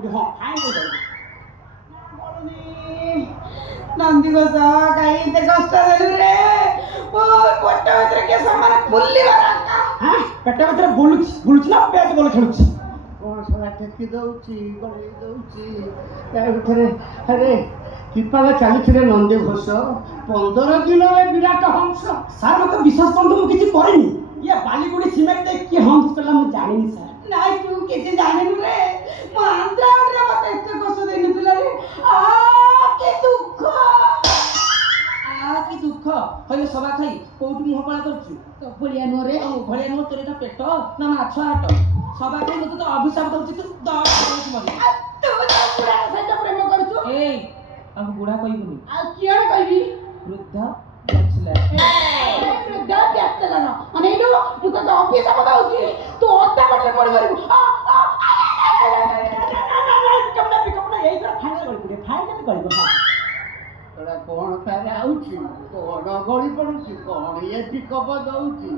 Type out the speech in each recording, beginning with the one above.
बुढ़ी हां फाइन को नंदी घोष कहीं ते कष्ट देलु रे ओ पेट भीतर के सामान बुल्ली वाला हां पेट भीतर बुलुच ना पेट बोल खेलुच कौन साला टेकी दउची गले दउची त्या भीतर अरे किपाला चली नंदी घोष 15 किलो विराट हंस सर मत विश्वास करतो मु किछि करिनी ये बालीगुड़ी सीमेंट देख के हंस कला मु जानिनी सर नाइ तू किछि जानिनु रे म आंध्रा रे मते एते कष्ट देनु पिला रे कि दुख हले सभा खाई कोउठी मुह कला करछु तो भलिया नो रे भलिया नो तोर एटा पेट ना माछ हाट सभा खाई मते तो अभिशाप दउछि तू दस करछु मरी तू तो पूरा सहित प्रेम करछु ए अब बुढ़ा कहिबुनी आ किया कहबी वृद्ध बैचलर ए वृद्ध बैचलर न अनेलो मु तो अभिशाप दउछि तू ओता कटले पड़ी मारिबू कमना यही तर फाइनल कर हां तोड़ा कौन तारे आउची कौन गली पड़ुची कौन ये पिकअप दउची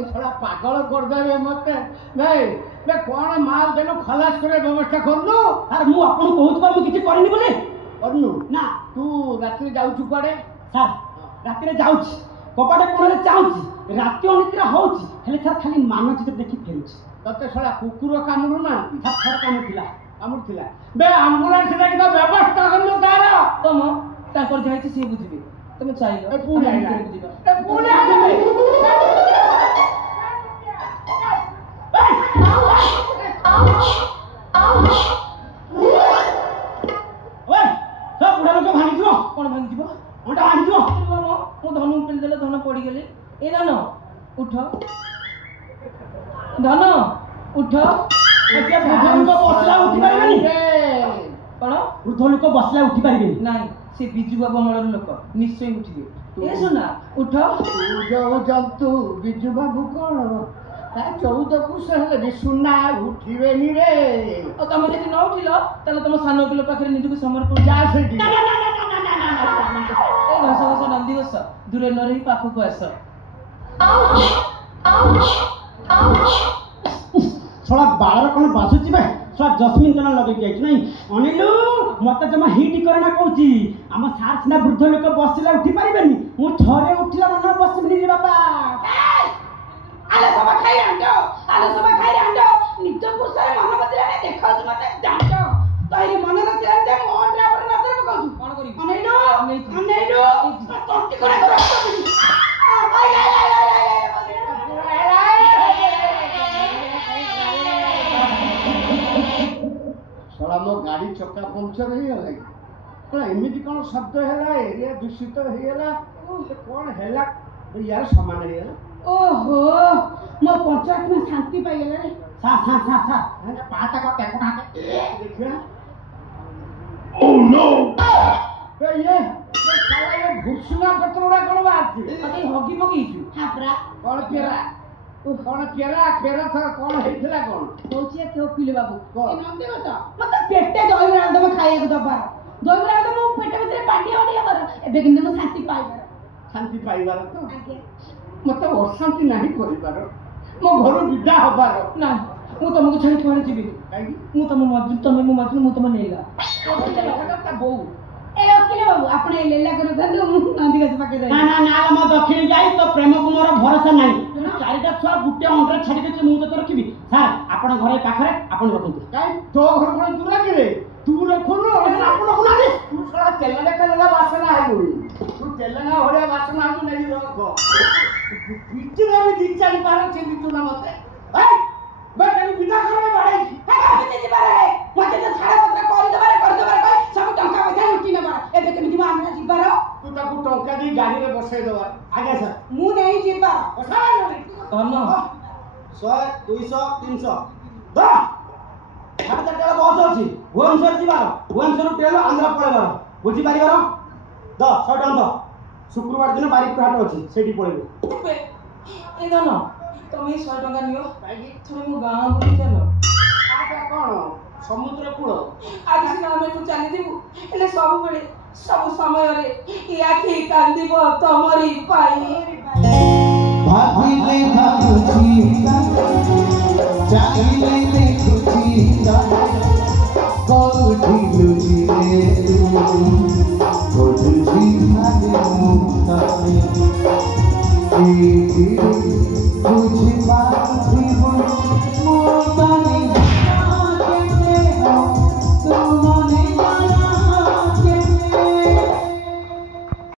ए थोड़ा पागल कर देबे मते नहीं बे कौन माल देनु खलास करे व्यवस्था करनु सर मु आपन कहूत बा मु किछि करनी बोले करनु ना तू रात्रि जाउछु पड़े सर राति रे जाउछि कपाटे कोन रे चाउछि राति अनिद्रा होउछि हेले सर खाली मानचित्र देखि फेरुछि तते थोड़ा कुकुर कामुरु ना सर काम थिला बे एम्बुलेंस रे का व्यवस्था करनु तार तम ताकर जाइछि से बुझिबे तुम चाहिलो ए पुणे आइला बुझिबा ए पुणे आइला ओए सब बुढ़ा लोक भांगी दियो कोन भांगी दिबो ओटा भांगी दियो मो धनु पेल देले धन पड़ी गेले ए धन उठ धन उठ एके बुढ़ा लोक बसला उठी पारिबेनी कोन बुढ़ा लोक बसला उठी पारिबेनी नाही से बिजु बाबा मळर लोक निश्चय उठिबे ए सुना उठ तू जो जंतु बिजु बाबू कोन ता 14 पुष हेले सुना उठिबे नी रे ओ तमे जति न उठिलो तले तम सानो पिलो पाखरे निजु समर्पण जा से ना ए घस घस नंदी घस दूरे न रही पाखु को आस छोड़ा बाळर कोन बासुची बे छोड़ा जस्मिन जन लगे के नहीं अनिलु मते जमा हिट करना कहूची हम सार सिना वृद्ध लोक बसिला उठी पारिबेनी मु थरे उठिला मन बसिबनी रे बाबा आले सब खाई आंडो निज पुरुषरे मन बदला ने देखाउछ मते जांडो तोरी मन न चले जे मो अंडा पर नजर पकाउछ कोन करी अनेलो तोटी करे कर साला मो गाड़ी चक्का पंक्चर हो गला कोन एमिति कोन शब्द हैला एरिया दूषित हो गला कोन हैला यार समान है ओहो मो पंचायत में शांति पाई गेले रे सा पाटा को टेको हाथे देखिया ओ नो ये साला ये घुसना पत्रोड़ा कोन बात अते हगी पकीछु हापरा कोन केरा था कोन हेथला कोन कोचिया के पिले बाबू कोन ए नंदे गत मते पेटे दही राल दम खाइया को दबार दही राल दम मो पेटे भीतर पाटी होनी हमर एबे किन शांति पाइबार तो आगे मत अशांति नहीं करिबार मो घर विदा हबार ना मु तुमको छाड़ी कोन जीबी काई मु तुम मजदूर तुम मु मजदूर मु तुम नेला ता बौ ए ओकिले बाबू आपने लेला कर दंदो नंदी गस पाके रही ना म दक्षिण जाई तो प्रेम को मोर भरोसा नाही चारिटा छुआ गुटे अंडर छाडी के मु तो रखिबी सर आपण घरे पाखरे आपण रखंतु काई तो घर कोन दूरा कि रे तू रखनु आपण रखना दे तू साला तेलना वासना है गोई तू तेलना होड़े वासना तू नहीं रख पिटना में दी चाली पार चली तू ना मते ए बे कनी विदा करे बाड़े बिते जिबार है मते तो छाड़ा पत्र कर दबार कह सब टंका पैसा लुटी न बार एबे केमिति हमरा जिबार तू ताकू टंका दी गाड़ी रे बसाई दवा आगे सर मु नहीं जिबा बसाई नहीं धन 100 200 300 द हाथ तक बस अछि भुवनेश्वर जिबार भुवनेश्वर ट्रेन आंध्र पळेबार बुझी पारिबार द 100 टन द शुक्रवार दिन बारिक हाट अछि सेठी पळेबो ए धन तुम 100 टका नियो थोड़े मु गां बुली चलो आटा कोन समुद्र कूल आज सिना हम तू चली दिबु एले सब बेले सब समय रे या की कांदिबो तमरी पाई भागिले भागुची चाहिए देखुची बुझ पाऊं